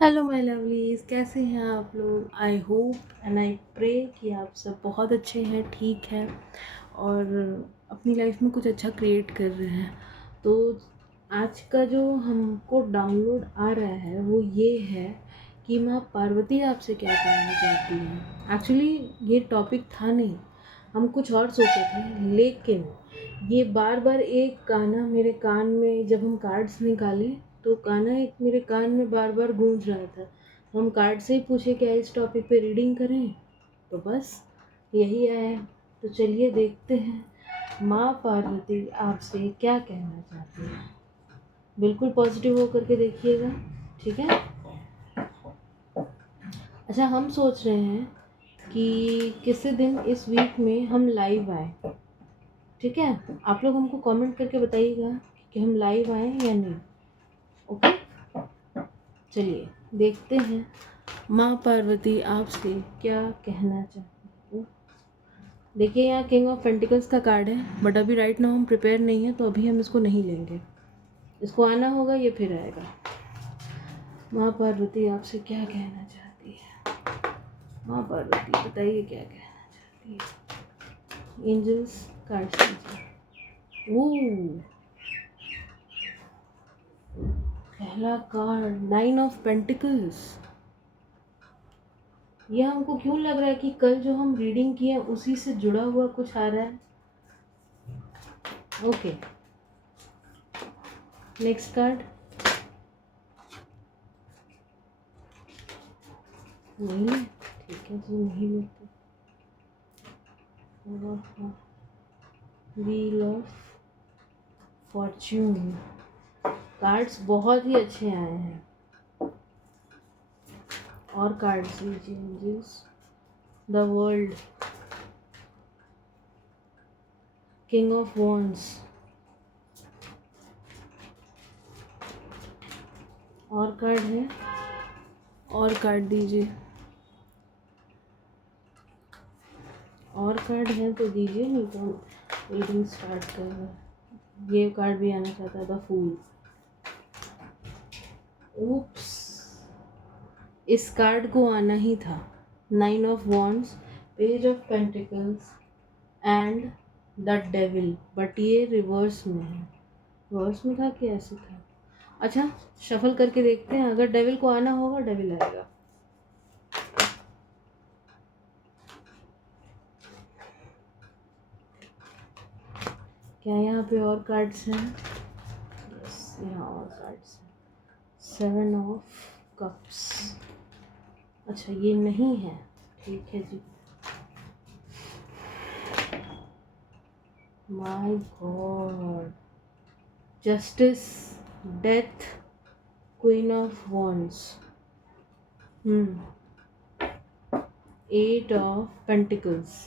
Hello my lovelies, कैसे हैं आप लोग। I hope and I pray कि आप सब बहुत अच्छे हैं, ठीक हैं और अपनी लाइफ में कुछ अच्छा क्रिएट कर रहे हैं। तो आज का जो हमको डाउनलोड आ रहा है वो ये है कि माँ पार्वती आपसे क्या कहना चाहती हैं। एक्चुअली ये टॉपिक था नहीं, हम कुछ और सोचे थे, लेकिन ये बार बार एक गाना मेरे कान में, जब हम कार्ड्स निकाले तो गाना एक मेरे कान में बार बार गूंज रहा था। तो हम कार्ड से ही पूछे क्या इस टॉपिक पे रीडिंग करें, तो बस यही आया। तो चलिए देखते हैं माँ पार्वती आपसे क्या कहना चाहती है। बिल्कुल पॉजिटिव हो करके देखिएगा, ठीक है। अच्छा, हम सोच रहे हैं कि किसी दिन इस वीक में हम लाइव आए, ठीक है। आप लोग हमको कमेंट करके बताइएगा कि हम लाइव आए या नहीं। ओके, चलिए देखते हैं माँ पार्वती आपसे क्या कहना चाहती है। देखिए, यहाँ किंग ऑफ पेंटिकल्स का कार्ड है, बट अभी राइट नाउ हम प्रिपेयर नहीं है, तो अभी हम इसको नहीं लेंगे। इसको आना होगा, ये फिर आएगा। माँ पार्वती आपसे क्या कहना चाहती है। माँ पार्वती बताइए क्या कहना चाहती है। एंजल्स कार्ड लीजिए। ओह, पहला कार्ड नाइन ऑफ पेंटिकल्स। ये हमको क्यों लग रहा है कि कल जो हम रीडिंग किए उसी से जुड़ा हुआ कुछ आ रहा है। Okay, next card. नहीं ले, ठीक है जी, नहीं लेते। Wheel of Fortune. कार्ड्स बहुत ही अच्छे आए हैं। और कार्ड्स लीजिए angels. The world, king of wands. और कार्ड है, और कार्ड दीजिए। और कार्ड है तो दीजिए, नहीं तो रीडिंग स्टार्ट कर रहे हैं। ये कार्ड भी आना चाहता था, फूल। ओप्स, इस कार्ड को आना ही था। Nine of wands, page of pentacles and the devil, but ये रिवर्स में है। रिवर्स में था कि ऐसे था। अच्छा, शफल करके देखते हैं, अगर डेविल को आना होगा डेविल आएगा। क्या यहाँ पे और कार्ड्स हैं? यस, यहाँ और कार्ड्स हैं। Seven of cups. अच्छा, ये नहीं है, ठीक है जी। My god, justice, death, queen of wands, eight of pentacles.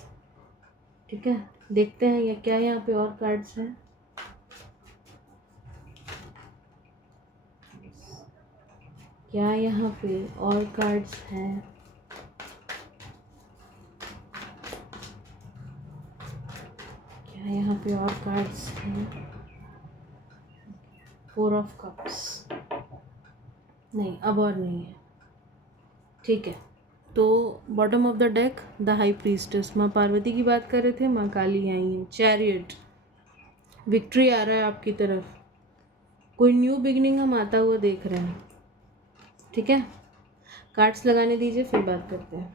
ठीक है, देखते हैं ये क्या यहाँ पे और कार्ड्स हैं। क्या यहाँ पे और कार्ड्स हैं? क्या यहाँ पे और कार्ड्स हैं? Four of cups. नहीं, अब और नहीं है, ठीक है। तो bottom of the deck the high priestess, माँ पार्वती की बात कर रहे थे, माँ काली आई हैं। चैरियट, विक्ट्री आ रहा है आपकी तरफ। कोई न्यू बिगनिंग हम आता हुआ देख रहे हैं, ठीक है। कार्ड्स लगाने दीजिए, फिर बात करते हैं।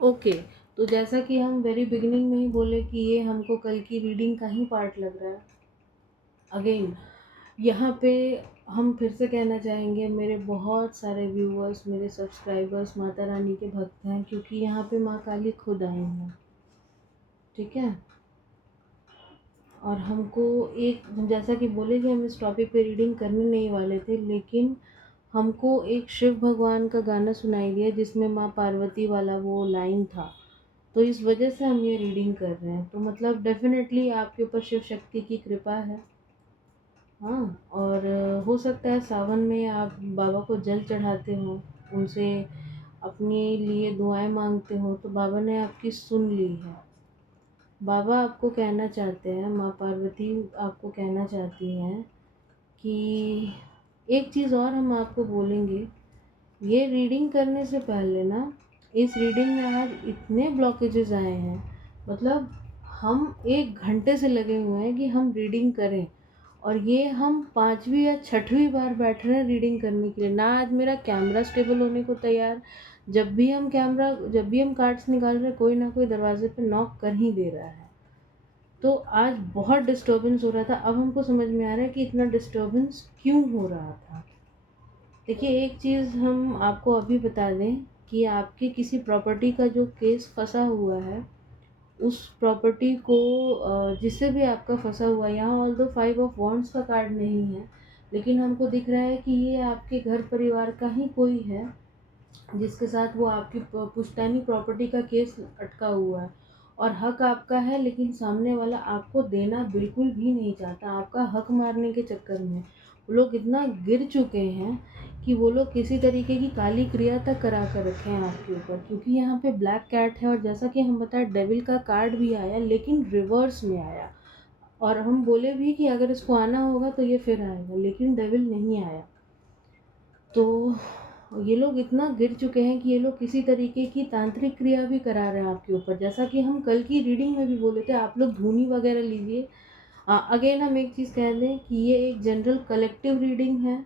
ओके, तो जैसा कि हम वेरी बिगिनिंग में ही बोले कि ये हमको कल की रीडिंग का ही पार्ट लग रहा है। अगेन यहाँ पे हम फिर से कहना चाहेंगे, मेरे बहुत सारे व्यूअर्स, मेरे सब्सक्राइबर्स माता रानी के भक्त हैं, क्योंकि यहाँ पे माँ काली खुद आई हैं, ठीक है। और हमको एक, जैसा कि बोले कि हम इस टॉपिक पे रीडिंग करने नहीं वाले थे, लेकिन हमको एक शिव भगवान का गाना सुनाई दिया जिसमें माँ पार्वती वाला वो लाइन था, तो इस वजह से हम ये रीडिंग कर रहे हैं। तो मतलब डेफिनेटली आपके ऊपर शिव शक्ति की कृपा है। हाँ, और हो सकता है सावन में आप बाबा को जल चढ़ाते हो, उनसे अपने लिए दुआएं मांगते हो, तो बाबा ने आपकी सुन ली है। बाबा आपको कहना चाहते हैं, माँ पार्वती आपको कहना चाहती हैं कि एक चीज़ और हम आपको बोलेंगे, ये रीडिंग करने से पहले ना, इस रीडिंग में आज इतने ब्लॉकेजेस आए हैं, मतलब हम 1 घंटे से लगे हुए हैं कि हम रीडिंग करें, और ये हम 5वीं या 6वीं बार बैठ रहे हैं रीडिंग करने के लिए। ना आज मेरा कैमरा स्टेबल होने को तैयार, जब भी हम कार्ड्स निकाल रहे हैं, कोई ना कोई दरवाजे पे नॉक कर ही दे रहा है। तो आज बहुत डिस्टर्बेंस हो रहा था। अब हमको समझ में आ रहा है कि इतना डिस्टर्बेंस क्यों हो रहा था। देखिए, एक चीज़ हम आपको अभी बता दें कि आपके किसी प्रॉपर्टी का जो केस फंसा हुआ है, उस प्रॉपर्टी को जिससे भी आपका फंसा हुआ है, यहाँ ऑल्दो 5 ऑफ वॉन्ड्स का कार्ड नहीं है, लेकिन हमको दिख रहा है कि ये आपके घर परिवार का ही कोई है जिसके साथ वो आपकी पुश्तैनी प्रॉपर्टी का केस अटका हुआ है, और हक आपका है, लेकिन सामने वाला आपको देना बिल्कुल भी नहीं चाहता। आपका हक मारने के चक्कर में वो लोग इतना गिर चुके हैं कि वो लोग किसी तरीके की काली क्रिया तक करा कर रखे हैं आपके ऊपर, क्योंकि यहाँ पे ब्लैक कैट है, और जैसा कि हम बताए डेविल का कार्ड भी आया, लेकिन रिवर्स में आया। और हम बोले भी कि अगर इसको आना होगा तो ये फिर आएगा, लेकिन डेविल नहीं आया। तो ये लोग इतना गिर चुके हैं कि ये लोग किसी तरीके की तांत्रिक क्रिया भी करा रहे हैं आपके ऊपर। जैसा कि हम कल की रीडिंग में भी बोले थे, आप लोग धूनी वगैरह लीजिए। अगेन हम एक चीज़ कह दें कि ये एक जनरल कलेक्टिव रीडिंग है,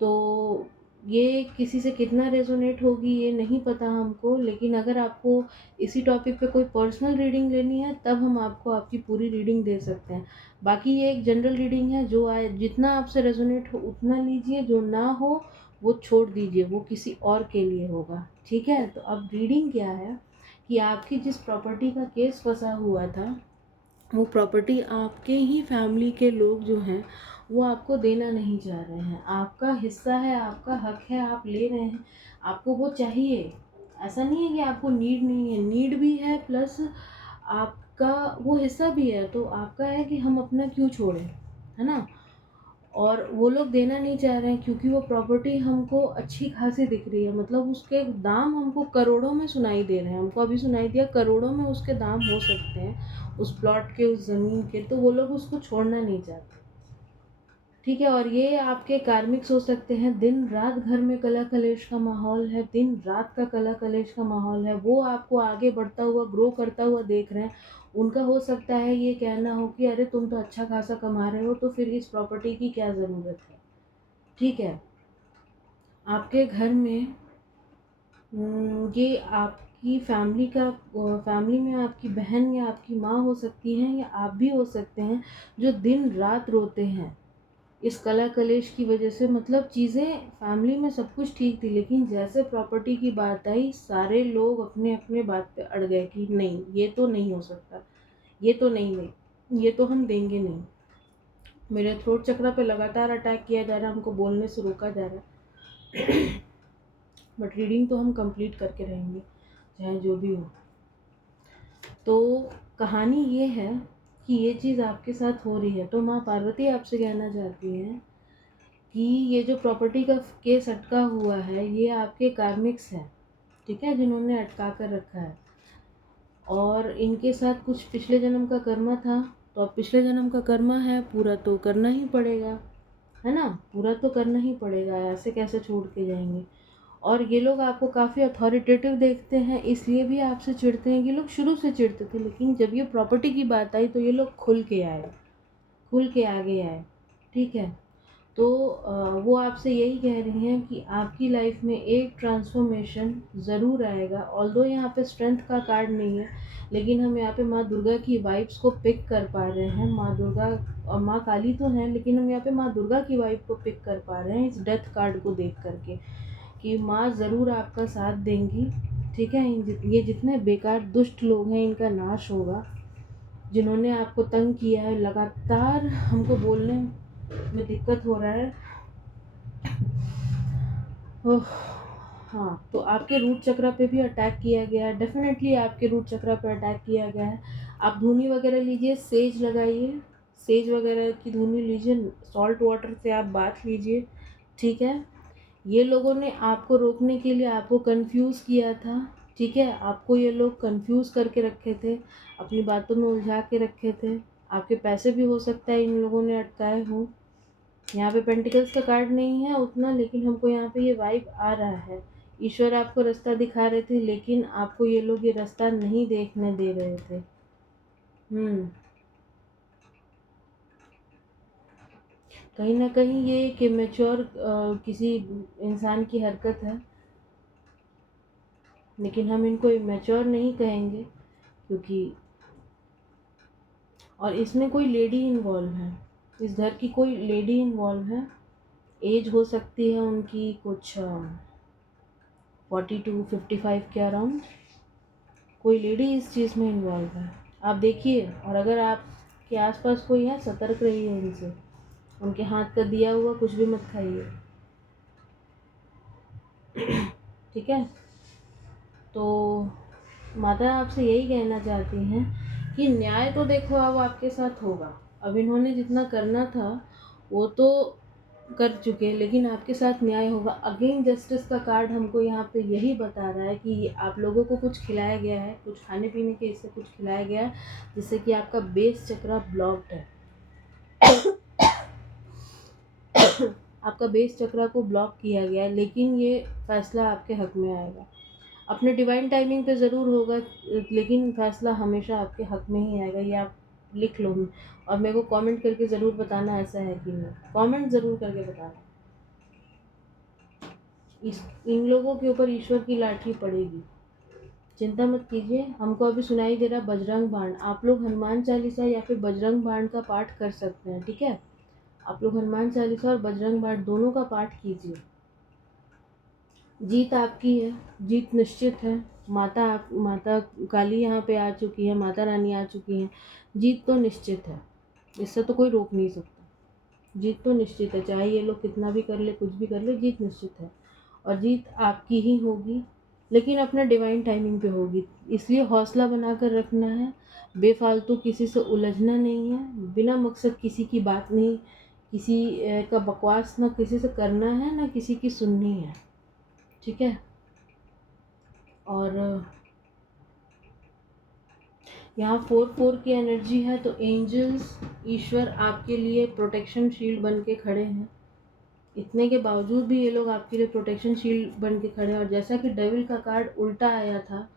तो ये किसी से कितना रेजोनेट होगी ये नहीं पता हमको, लेकिन अगर आपको इसी टॉपिक पे कोई पर्सनल रीडिंग लेनी है, तब हम आपको आपकी पूरी रीडिंग दे सकते हैं। बाकी ये एक जनरल रीडिंग है, जो आए जितना आपसे रेजोनेट हो उतना लीजिए, जो ना हो वो छोड़ दीजिए, वो किसी और के लिए होगा। ठीक है, तो अब रीडिंग क्या है कि आपकी जिस प्रॉपर्टी का केस फंसा हुआ था, वो प्रॉपर्टी आपके ही फैमिली के लोग जो हैं वो आपको देना नहीं चाह रहे हैं। आपका हिस्सा है, आपका हक है, आप ले रहे हैं, आपको वो चाहिए। ऐसा नहीं है कि आपको नीड नहीं है, नीड भी है, प्लस आपका वो हिस्सा भी है, तो आपका है कि हम अपना क्यों छोड़ें, है ना। और वो लोग देना नहीं चाह रहे हैं क्योंकि वो प्रॉपर्टी हमको अच्छी खासी दिख रही है, मतलब उसके दाम हमको करोड़ों में सुनाई दे रहे हैं। हमको अभी सुनाई दिया करोड़ों में उसके दाम हो सकते हैं, उस प्लॉट के, उस ज़मीन के, तो वो लोग उसको छोड़ना नहीं चाहते। ठीक है, और ये आपके कार्मिक्स हो सकते हैं। दिन रात घर में कला कलेश का माहौल है, दिन रात का कला कलेश का माहौल है, वो आपको आगे बढ़ता हुआ, ग्रो करता हुआ देख रहे हैं। उनका हो सकता है ये कहना हो कि अरे तुम तो अच्छा खासा कमा रहे हो, तो फिर इस प्रॉपर्टी की क्या ज़रूरत है। ठीक है, आपके घर में ये आपकी फैमिली में आपकी बहन या आपकी माँ हो सकती हैं, या आप भी हो सकते हैं, जो दिन रात रोते हैं इस कला कलेश की वजह से। मतलब चीज़ें फैमिली में सब कुछ ठीक थी, लेकिन जैसे प्रॉपर्टी की बात आई, सारे लोग अपने अपने बात पे अड़ गए कि नहीं, ये तो नहीं हो सकता, ये तो नहीं, ये तो हम देंगे नहीं। मेरे थ्रोट चक्र पे लगातार अटैक किया जा रहा है, हमको बोलने से रोका जा रहा है। बट रीडिंग तो हम कंप्लीट करके रहेंगे, चाहे जो भी हो। तो कहानी ये है कि ये चीज़ आपके साथ हो रही है, तो माँ पार्वती आपसे कहना चाहती हैं कि ये जो प्रॉपर्टी का केस अटका हुआ है, ये आपके कार्मिक्स हैं, ठीक है, जिन्होंने अटका कर रखा है, और इनके साथ कुछ पिछले जन्म का कर्मा था। तो अब पिछले जन्म का कर्मा है, पूरा तो करना ही पड़ेगा, है ना, पूरा तो करना ही पड़ेगा, ऐसे कैसे छोड़ के जाएंगे। और ये लोग आपको काफ़ी अथॉरिटेटिव देखते हैं, इसलिए भी आपसे चिढ़ते हैं। ये लोग शुरू से चिढ़ते थे, लेकिन जब ये प्रॉपर्टी की बात आई तो ये लोग खुल के आए, खुल के आगे आए। ठीक है, तो वो आपसे यही कह रही हैं कि आपकी लाइफ में एक ट्रांसफॉर्मेशन ज़रूर आएगा। ऑल्दो यहाँ पे स्ट्रेंथ का कार्ड नहीं है, लेकिन हम यहाँ पे माँ दुर्गा की वाइब्स को पिक कर पा रहे हैं। माँ दुर्गा और माँ काली तो हैं, लेकिन हम यहाँ पे माँ दुर्गा की वाइब को पिक कर पा रहे हैं इस डेथ कार्ड को देख करके, कि माँ ज़रूर आपका साथ देंगी। ठीक है, ये जितने बेकार दुष्ट लोग हैं, इनका नाश होगा। जिन्होंने आपको तंग किया है, लगातार हमको बोलने में दिक्कत हो रहा है। ओह, हाँ, तो आपके रूट चक्र पे भी अटैक किया गया है, डेफिनेटली आपके रूट चक्र पे अटैक किया गया है। आप धूनी वगैरह लीजिए, सेज लगाइए, सेज वगैरह की धूनी लीजिए, सॉल्ट वाटर से आप बाथ लीजिए। ठीक है, ये लोगों ने आपको रोकने के लिए आपको कंफ्यूज किया था। ठीक है, आपको ये लोग कंफ्यूज करके रखे थे, अपनी बातों में उलझा के रखे थे। आपके पैसे भी हो सकता है इन लोगों ने अटकाए हों। यहाँ पे पेंटिकल्स का कार्ड नहीं है उतना, लेकिन हमको यहाँ पे ये वाइब आ रहा है। ईश्वर आपको रास्ता दिखा रहे थे, लेकिन आपको ये लोग ये रास्ता नहीं देखने दे रहे थे। कहीं ना कहीं ये कि मैच्योर किसी इंसान की हरकत है, लेकिन हम इनको मैच्योर नहीं कहेंगे, क्योंकि और इसमें कोई लेडी इन्वॉल्व है, इस घर की कोई लेडी इन्वॉल्व है। एज हो सकती है उनकी कुछ 40 to 55 के अराउंड। कोई लेडी इस चीज़ में इन्वॉल्व है, आप देखिए। और अगर आपके आसपास कोई है, सतर्क रहिए उनसे, उनके हाथ का दिया हुआ कुछ भी मत खाइए। ठीक है, तो माता आपसे यही कहना चाहती हैं कि न्याय तो देखो अब आपके साथ होगा। अब इन्होंने जितना करना था वो तो कर चुके, लेकिन आपके साथ न्याय होगा। अगेन जस्टिस का कार्ड हमको यहाँ पे यही बता रहा है कि आप लोगों को कुछ खिलाया गया है, कुछ खाने पीने के इससे कुछ खिलाया गया है, जिससे कि आपका बेस चक्रा ब्लॉक्ड है। आपका बेस चक्रा को ब्लॉक किया गया है, लेकिन ये फैसला आपके हक में आएगा। अपने डिवाइन टाइमिंग पे ज़रूर होगा, लेकिन फैसला हमेशा आपके हक में ही आएगा। ये आप लिख लो, और मेरे को कमेंट करके ज़रूर बताना ऐसा है कि नहीं। कमेंट ज़रूर करके बताना। इन लोगों के ऊपर ईश्वर की लाठी पड़ेगी, चिंता मत कीजिए। हमको अभी सुनाई दे रहा बजरंग बाण। आप लोग हनुमान चालीसा या फिर बजरंग बाण का पाठ कर सकते हैं, ठीक है। आप लोग हनुमान चालीसा और बजरंग बाण दोनों का पाठ कीजिए। जीत आपकी है, जीत निश्चित है। माता काली यहाँ पे आ चुकी है, माता रानी आ चुकी हैं। जीत तो निश्चित है, इससे तो कोई रोक नहीं सकता। जीत तो निश्चित है, चाहे ये लोग कितना भी कर ले, कुछ भी कर ले, जीत निश्चित है। और जीत आपकी ही होगी, लेकिन अपना डिवाइन टाइमिंग पे होगी। इसलिए हौसला बनाकर रखना है, बेफालतू किसी से उलझना नहीं है, बिना मकसद किसी की बात नहीं, किसी का बकवास ना किसी से करना है, ना किसी की सुननी है, ठीक है। और यहाँ 4-4 की एनर्जी है, तो एंजल्स, ईश्वर आपके लिए प्रोटेक्शन शील्ड बन के खड़े हैं। इतने के बावजूद भी ये लोग आपके लिए प्रोटेक्शन शील्ड बन के खड़े हैं। और जैसा कि डेविल का कार्ड उल्टा आया था,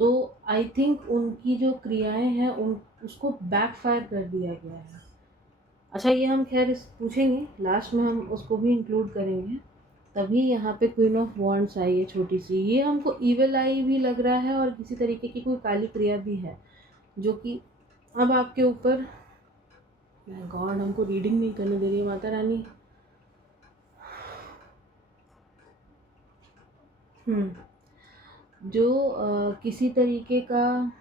तो आई थिंक उनकी जो क्रियाएं हैं उसको बैकफायर कर दिया गया है। अच्छा, ये हम खैर पूछेंगे लास्ट में, हम उसको भी इंक्लूड करेंगे। तभी यहाँ पे क्वीन ऑफ वॉन्ड्स आई है छोटी सी। ये हमको ईविल आई भी लग रहा है, और किसी तरीके की कोई काली क्रिया भी है, जो कि अब आपके ऊपर। गॉड, हमको रीडिंग नहीं करने दे रही है माता रानी। जो किसी तरीके का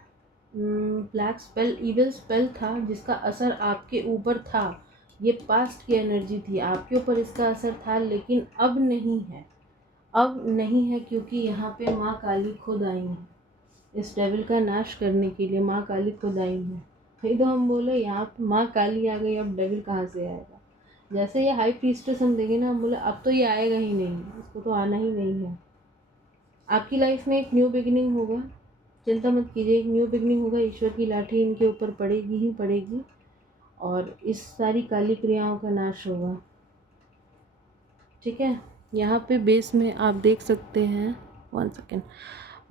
ब्लैक स्पेल, इविल स्पेल था, जिसका असर आपके ऊपर था। ये पास्ट की एनर्जी थी, आपके ऊपर इसका असर था, लेकिन अब नहीं है। अब नहीं है, क्योंकि यहाँ पे माँ काली खुद आई हैं इस डेविल का नाश करने के लिए। माँ काली खुद आई हैं। वही तो हम बोले, यहाँ पे माँ काली आ गई, अब डेविल कहाँ से आएगा। जैसे ये हाई प्रीस्टेस हम देखें ना, हम बोले अब तो ये आएगा ही नहीं, इसको तो आना ही नहीं है। आपकी लाइफ में एक न्यू बिगिनिंग होगा, चिंता मत कीजिए, एक न्यू बिगिनिंग होगा। ईश्वर की लाठी इनके ऊपर पड़ेगी ही पड़ेगी, और इस सारी काली क्रियाओं का नाश होगा, ठीक है। यहाँ पे बेस में आप देख सकते हैं, 1 सेकेंड,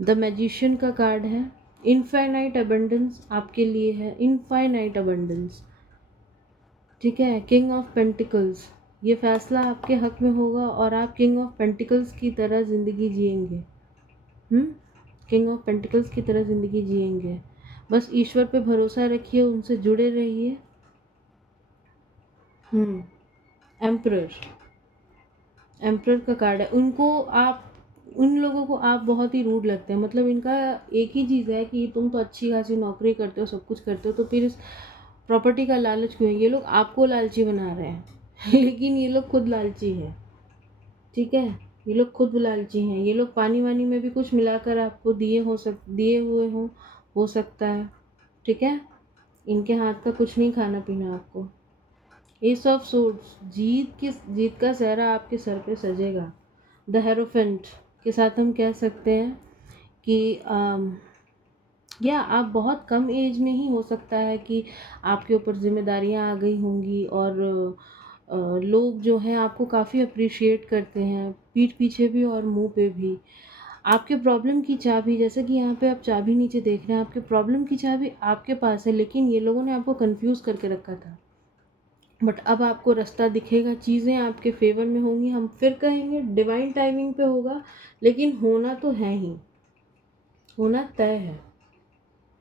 द मैजिशियन का कार्ड है। इनफाइनाइट अबंडेंस आपके लिए है, इनफाइनाइट अबंडेंस, ठीक है। किंग ऑफ पेंटिकल्स, ये फैसला आपके हक में होगा, और आप किंग ऑफ पेंटिकल्स की तरह ज़िंदगी जिएंगे। किंग ऑफ पेंटिकल्स की तरह ज़िंदगी जिएंगे। बस ईश्वर पे भरोसा रखिए, उनसे जुड़े रहिए। एम्परर, एम्परर का कार्ड है। उन लोगों को आप बहुत ही रूड लगते हैं। मतलब इनका एक ही चीज़ है कि तुम तो अच्छी खासी नौकरी करते हो, सब कुछ करते हो, तो फिर इस प्रॉपर्टी का लालच क्यों है। ये लोग आपको लालची बना रहे हैं लेकिन ये लोग खुद लालची है, ठीक है। ये लोग खुद लालची हैं। ये लोग पानी वानी में भी कुछ मिलाकर आपको दिए हुए हो सकता है, ठीक है। इनके हाथ का कुछ नहीं खाना पीना आपको। एस ऑफ सोर्ड्स, जीत का सेहरा आपके सर पे सजेगा। द हेरोफेंट के साथ हम कह सकते हैं कि या आप बहुत कम एज में ही हो सकता है कि आपके ऊपर जिम्मेदारियां आ गई होंगी, और लोग जो हैं आपको काफ़ी अप्रिशिएट करते हैं, पीठ पीछे भी और मुँह पे भी। आपके प्रॉब्लम की चाबी, जैसे कि यहाँ पे आप चाबी नीचे देख रहे हैं, आपके प्रॉब्लम की चाबी आपके पास है, लेकिन ये लोगों ने आपको कन्फ्यूज़ करके रखा था। बट अब आपको रास्ता दिखेगा, चीज़ें आपके फ़ेवर में होंगी। हम फिर कहेंगे डिवाइन टाइमिंग पे होगा, लेकिन होना तो है ही, होना तय है।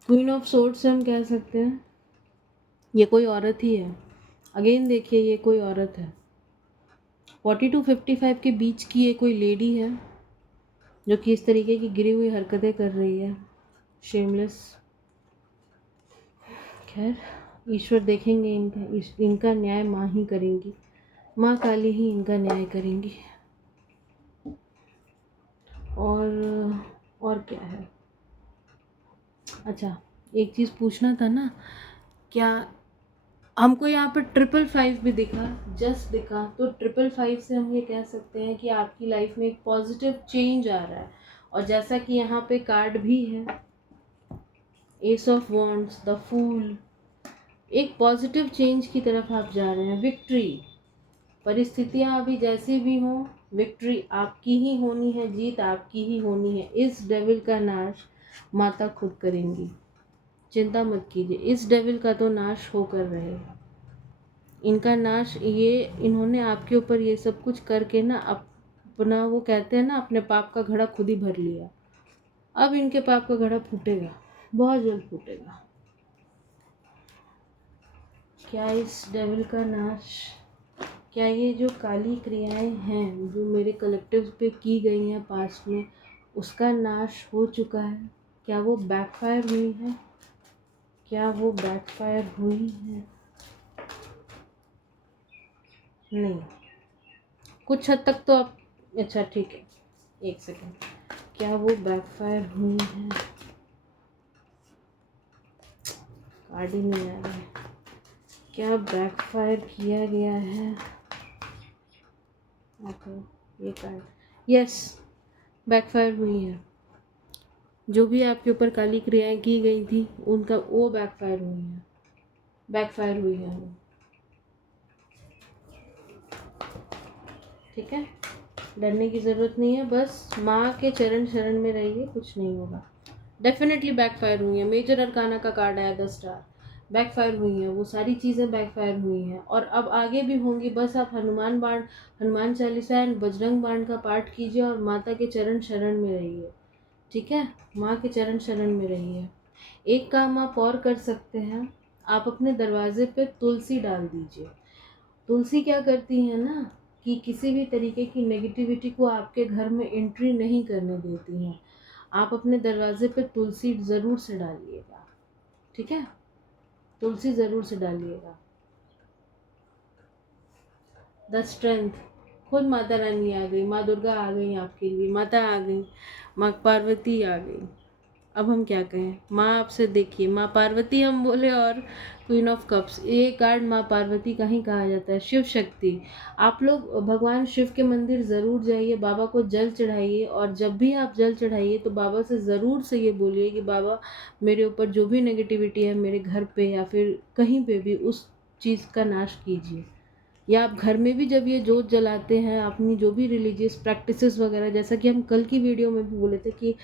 क्वीन ऑफ सोर्ड्स से हम कह सकते हैं ये कोई औरत ही है। अगेन देखिए, ये कोई औरत है। 40 टू 55 के बीच की ये कोई लेडी है जो कि इस तरीके की गिरी हुई हरकतें कर रही है, शेमलेस। खैर, ईश्वर देखेंगे इनका न्याय माँ ही करेंगी, माँ काली ही इनका न्याय करेंगी। और क्या है? अच्छा, एक चीज़ पूछना था ना, क्या हमको यहाँ पे 555 भी दिखा, जस्ट दिखा, तो 555 से हम ये कह सकते हैं कि आपकी लाइफ में एक पॉजिटिव चेंज आ रहा है। और जैसा कि यहाँ पे कार्ड भी है, ace of wands, the fool, एक पॉजिटिव चेंज की तरफ आप जा रहे हैं। विक्ट्री, परिस्थितियाँ अभी जैसी भी हों, विक्ट्री आपकी ही होनी है, जीत आपकी ही होनी है। इस डेविल का नाश माता खुद करेंगी, चिंता मत कीजिए। इस डेविल का तो नाश होकर रहे, इनका नाश, ये इन्होंने आपके ऊपर ये सब कुछ करके ना अपना, वो कहते हैं ना, अपने पाप का घड़ा खुद ही भर लिया। अब इनके पाप का घड़ा फूटेगा, बहुत जल्द फूटेगा। क्या इस डेविल का नाश, क्या ये जो काली क्रियाएं हैं जो मेरे कलेक्टिव पे की गई हैं पास्ट में, उसका नाश हो चुका है? क्या वो बैकफायर हुई है? क्या वो बैकफायर हुई है? नहीं, कुछ हद तक तो आप, अच्छा ठीक है, एक सेकेंड, क्या वो बैकफायर हुई है? कार्ड ही नहीं आ रहा है। क्या बैकफायर किया गया है? ओके, ये कार्ड, यस, बैकफायर हुई है। जो भी आपके ऊपर काली क्रियाएं की गई थी, उनका वो बैकफायर हुई है, बैकफायर हुई है वो। ठीक है, डरने की ज़रूरत नहीं है, बस माँ के चरण शरण में रहिए, कुछ नहीं होगा। डेफिनेटली बैकफायर हुई है। मेजर अरकाना का कार्ड आया, द स्टार, बैकफायर हुई है, वो सारी चीज़ें बैकफायर हुई हैं और अब आगे भी होंगी। बस आप हनुमान चालीसा एंड बजरंग बाण का पाठ कीजिए और माता के चरण शरण में रहिए। ठीक है, माँ के चरण शरण में रहिए। एक काम आप और कर सकते हैं, आप अपने दरवाजे पे तुलसी डाल दीजिए। तुलसी क्या करती है ना, कि किसी भी तरीके की नेगेटिविटी को आपके घर में एंट्री नहीं करने देती हैं। आप अपने दरवाजे पे तुलसी ज़रूर से डालिएगा, ठीक है, तुलसी ज़रूर से डालिएगा। द स्ट्रेंथ, खुद माता रानी आ गई, माँ दुर्गा आ गई आपके लिए, माता आ गई, माँ पार्वती आ गई। अब हम क्या कहें, माँ आपसे, देखिए, माँ पार्वती हम बोले और क्वीन ऑफ कप्स, ये कार्ड माँ पार्वती का ही कहा जाता है, शिव शक्ति। आप लोग भगवान शिव के मंदिर ज़रूर जाइए, बाबा को जल चढ़ाइए, और जब भी आप जल चढ़ाइए तो बाबा से ज़रूर से ये बोलिए कि बाबा, मेरे ऊपर जो भी नेगेटिविटी है मेरे घर पे या फिर कहीं पे भी, उस चीज़ का नाश कीजिए। या आप घर में भी जब ये जोत जलाते हैं, अपनी जो भी रिलीजियस प्रैक्टिसेस वगैरह, जैसा कि हम कल की वीडियो में भी बोले थे कि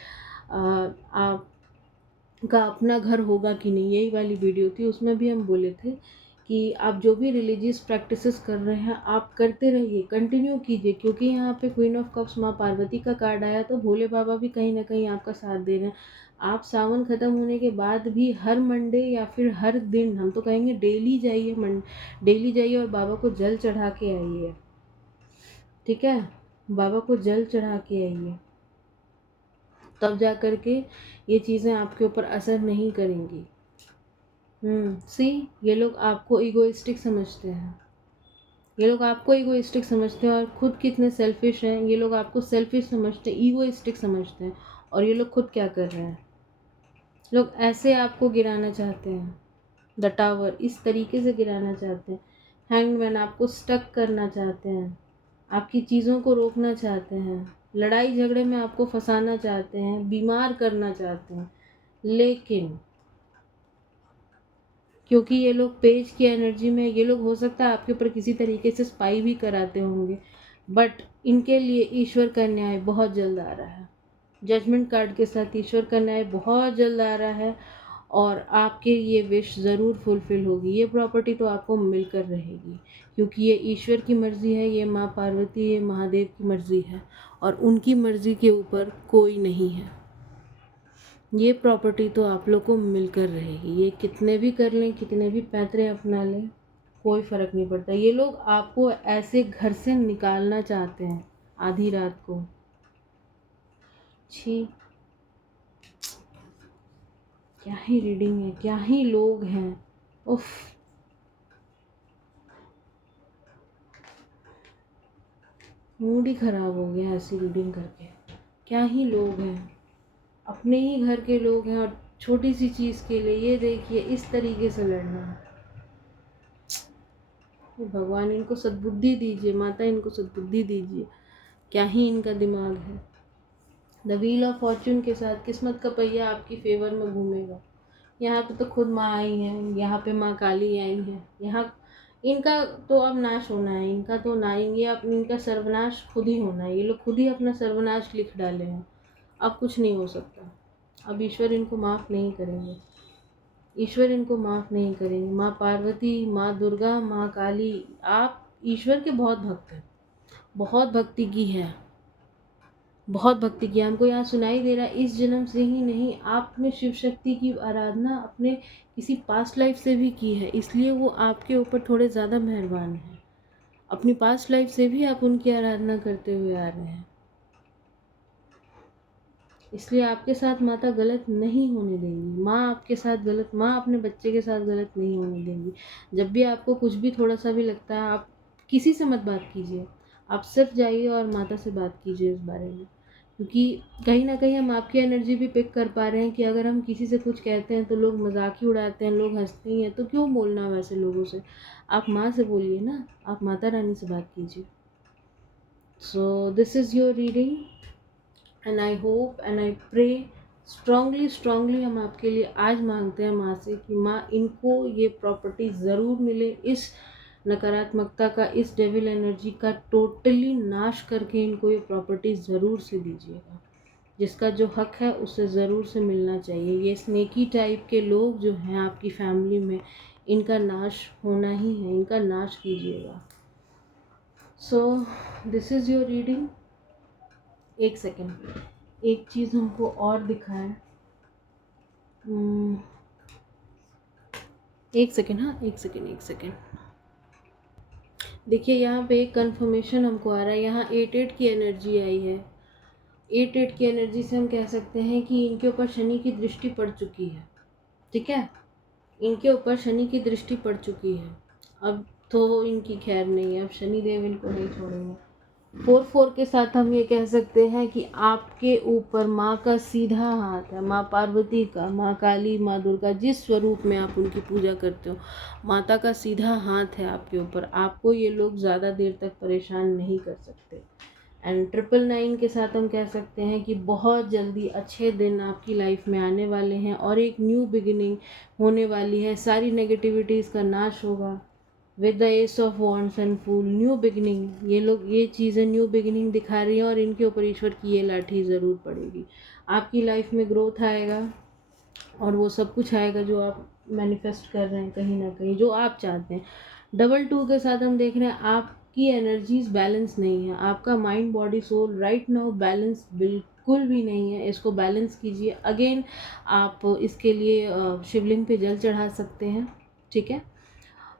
आपका अपना घर होगा कि नहीं, यही वाली वीडियो थी, उसमें भी हम बोले थे कि आप जो भी रिलीजियस प्रैक्टिसेस कर रहे हैं आप करते रहिए, कंटिन्यू कीजिए, क्योंकि यहाँ पे क्वीन ऑफ कप्स माँ पार्वती का कार्ड आया, तो भोले बाबा भी कहीं ना कहीं आपका साथ दे रहे हैं। आप सावन ख़त्म होने के बाद भी हर मंडे या फिर हर दिन, हम तो कहेंगे डेली जाइए, डेली जाइए और बाबा को जल चढ़ा के आइए। ठीक है, बाबा को जल चढ़ा के आइए, तब जा कर के ये चीज़ें आपके ऊपर असर नहीं करेंगी। सी, ये लोग आपको इगोइस्टिक समझते हैं, ये लोग आपको इगोइस्टिक समझते हैं और खुद कितने सेल्फिश हैं। ये लोग आपको सेल्फिश समझते हैं, इगोइस्टिक समझते हैं, और ये लोग खुद क्या कर रहे हैं, लोग ऐसे आपको गिराना चाहते हैं, द टावर, इस तरीके से गिराना चाहते हैं। हैंगमैन, आपको स्टक करना चाहते हैं, आपकी चीज़ों को रोकना चाहते हैं, लड़ाई झगड़े में आपको फंसाना चाहते हैं, बीमार करना चाहते हैं। लेकिन क्योंकि ये लोग पेज की एनर्जी में, ये लोग हो सकता है आपके ऊपर किसी तरीके से स्पाई भी कराते होंगे, बट इनके लिए ईश्वर का न्याय बहुत जल्द आ रहा है। जजमेंट कार्ड के साथ ईश्वर का न्याय बहुत जल्द आ रहा है और आपके ये विश ज़रूर फुलफ़िल होगी। ये प्रॉपर्टी तो आपको मिलकर रहेगी, क्योंकि ये ईश्वर की मर्ज़ी है, ये माँ पार्वती, ये महादेव की मर्ज़ी है और उनकी मर्ज़ी के ऊपर कोई नहीं है। ये प्रॉपर्टी तो आप लोग को मिलकर रहेगी। ये कितने भी कर लें, कितने भी पैतरे अपना लें, कोई फ़र्क नहीं पड़ता। ये लोग आपको ऐसे घर से निकालना चाहते हैं आधी रात को। छी, क्या ही रीडिंग है, क्या ही लोग हैं। उफ, मूड ही खराब हो गया ऐसी रीडिंग करके। क्या ही लोग हैं, अपने ही घर के लोग हैं और छोटी सी चीज़ के लिए ये देखिए इस तरीके से लड़ना। भगवान इनको सद्बुद्धि दीजिए, माता इनको सद्बुद्धि दीजिए। क्या ही इनका दिमाग है। द व्हील ऑफ फॉर्च्यून के साथ किस्मत का पहिया आपकी फेवर में घूमेगा। यहाँ पे तो खुद माँ आई हैं, यहाँ पे माँ काली आई हैं। यहाँ इनका तो अब नाश होना है, इनका तो ना ये अब इनका सर्वनाश खुद ही होना है। ये लोग खुद ही अपना सर्वनाश लिख डाले हैं। अब कुछ नहीं हो सकता। अब ईश्वर इनको माफ़ नहीं करेंगे, ईश्वर इनको माफ़ नहीं करेंगे। माँ पार्वती, माँ दुर्गा, माँ काली, आप ईश्वर के बहुत भक्त हैं, बहुत भक्ति की है, बहुत भक्ति की। हमको यहाँ सुनाई दे रहा है इस जन्म से ही नहीं, आपने शिव शक्ति की आराधना अपने किसी पास्ट लाइफ से भी की है, इसलिए वो आपके ऊपर थोड़े ज़्यादा मेहरबान हैं। अपनी पास्ट लाइफ से भी आप उनकी आराधना करते हुए आ रहे हैं, इसलिए आपके साथ माता गलत नहीं होने देंगी। माँ आपके साथ गलत, माँ अपने बच्चे के साथ गलत नहीं होने देंगी। जब भी आपको कुछ भी थोड़ा सा भी लगता है, आप किसी से मत बात कीजिए, आप सिर्फ जाइए और माता से बात कीजिए इस बारे में। क्योंकि कहीं ना कहीं हम आपकी एनर्जी भी पिक कर पा रहे हैं कि अगर हम किसी से कुछ कहते हैं तो लोग मजाक ही उड़ाते हैं, लोग हंसते ही हैं, तो क्यों बोलना वैसे लोगों से। आप माँ से बोलिए ना, आप माता रानी से बात कीजिए। So this is your reading and I hope and I pray strongly हम आपके लिए आज मांगते हैं माँ से कि माँ इनको ये प्रॉपर्टी ज़रूर मिले। इस नकारात्मकता का, इस डेविल एनर्जी का टोटली नाश करके इनको ये प्रॉपर्टी ज़रूर से दीजिएगा। जिसका जो हक है उसे ज़रूर से मिलना चाहिए। ये स्नेकी टाइप के लोग जो हैं आपकी फैमिली में, इनका नाश होना ही है, इनका नाश कीजिएगा। सो दिस इज़ योर रीडिंग। एक सेकेंड, एक चीज़ हमको और दिखाएं। एक सेकेंड, हाँ एक सेकेंड। देखिए यहाँ पे एक कंफर्मेशन हमको आ रहा है, यहाँ 8 की एनर्जी आई है। 8 की एनर्जी से हम कह सकते हैं कि इनके ऊपर शनि की दृष्टि पड़ चुकी है। ठीक है, इनके ऊपर शनि की दृष्टि पड़ चुकी है। अब तो इनकी खैर नहीं है, अब शनिदेव इनको नहीं छोड़ेंगे। 4 के साथ हम ये कह सकते हैं कि आपके ऊपर माँ का सीधा हाथ है, माँ पार्वती का, माँ काली, माँ दुर्गा, जिस स्वरूप में आप उनकी पूजा करते हो, माता का सीधा हाथ है आपके ऊपर। आपको ये लोग ज़्यादा देर तक परेशान नहीं कर सकते। एंड 999 के साथ हम कह सकते हैं कि बहुत जल्दी अच्छे दिन आपकी लाइफ में आने वाले हैं और एक न्यू बिगिनिंग होने वाली है। सारी नेगेटिविटीज़ का नाश होगा with the ace of wands and fool. New beginning, ये लोग ये चीज़ें न्यू बिगिनिंग दिखा रही हैं और इनके ऊपर ईश्वर की ये लाठी ज़रूर पड़ेगी। आपकी लाइफ में ग्रोथ आएगा और वो सब कुछ आएगा जो आप मैनिफेस्ट कर रहे हैं, कहीं ना कहीं जो आप चाहते हैं। 2 के साथ हम देख रहे हैं आपकी एनर्जीज बैलेंस नहीं है। आपका mind body soul right now balance बिल्कुल भी नहीं है। इसको बैलेंस कीजिए। अगेन आप इसके लिए शिवलिंग पे जल चढ़ा सकते हैं। ठीक है,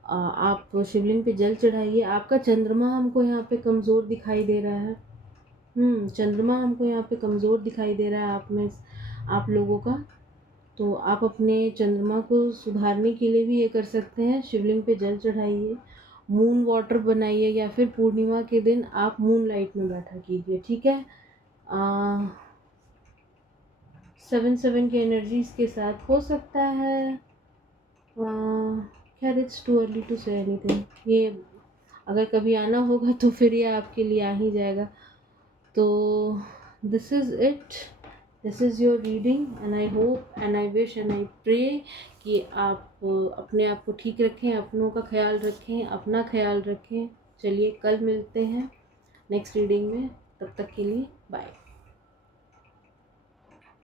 आप शिवलिंग पे जल चढ़ाइए। आपका चंद्रमा हमको यहाँ पे कमज़ोर दिखाई दे रहा है। चंद्रमा हमको यहाँ पे कमज़ोर दिखाई दे रहा है आप में, आप लोगों का। तो आप अपने चंद्रमा को सुधारने के लिए भी ये कर सकते हैं, शिवलिंग पे जल चढ़ाइए, मून वाटर बनाइए, या फिर पूर्णिमा के दिन आप मून लाइट में बैठा कीजिए। ठीक है, 7 की एनर्जीज के साथ हो सकता है। खैर it's too early to say anything. ये अगर कभी आना होगा तो फिर ये आपके लिए आ ही जाएगा। तो this is it. This is your reading and I hope and I wish and I pray कि आप अपने आप को ठीक रखें, अपनों का ख्याल रखें, अपना ख्याल रखें। चलिए कल मिलते हैं नेक्स्ट रीडिंग में, तब तक के लिए बाय।